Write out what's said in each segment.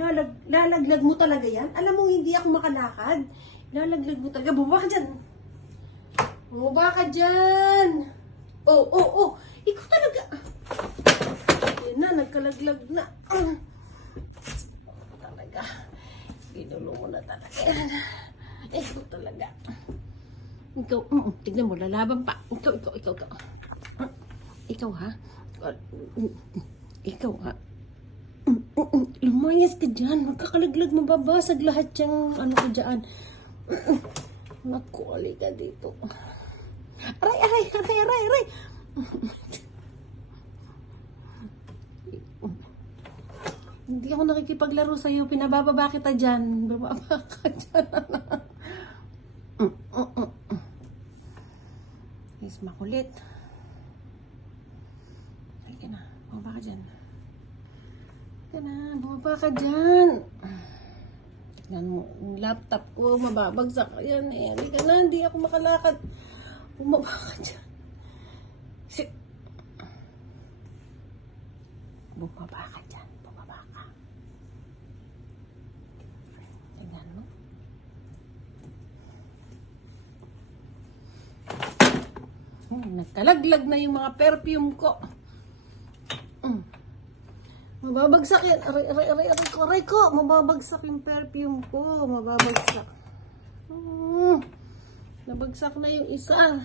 Lalaglag mo talaga yan? Alam mo, hindi ako makalakad. Lalaglag mo talaga. Bumaba ka dyan. Bumaba ka dyan. Oh. Ikaw talaga. Yan na, nagkalaglag na. Talaga. Ginulo mo na talaga yan. Ikaw talaga. Ikaw, tignan mo, lalaban pa. Ikaw. Ikaw ha? Ikaw ha? Lumayas ka dyan. Magkakalaglag, mababasag lahat yung ano ko dyan. Naku, ka dito. Aray. Hindi ako nakikipaglaro sa'yo. Pinabababa kita dyan. Bababa ka dyan. Is makulit. Halika na. Bumaba ka dyan. Bumaba ka dyan. Tignan mo, yung laptop ko, mababagsak. Ayan eh. Halika na, hindi ako makalakad. Bumaba ka dyan. Bumaba ka dyan. Bumaba ka. Tignan mo. Nagkalaglag na yung mga perfume ko. Mababagsak yan. Aray ko. Mababagsak yung perfume ko. Mababagsak. Nabagsak na yung isa.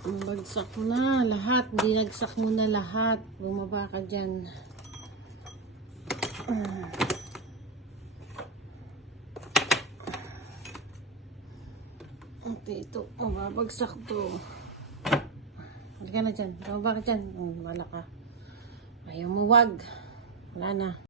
Nabagsak na lahat. Dinagsak mo na lahat. Bumaba ka dyan. Okay, ito. Mababagsak to. Halika na dyan. Bumaba ka dyan. Wala ka. Ayaw mo, wag. Wala na.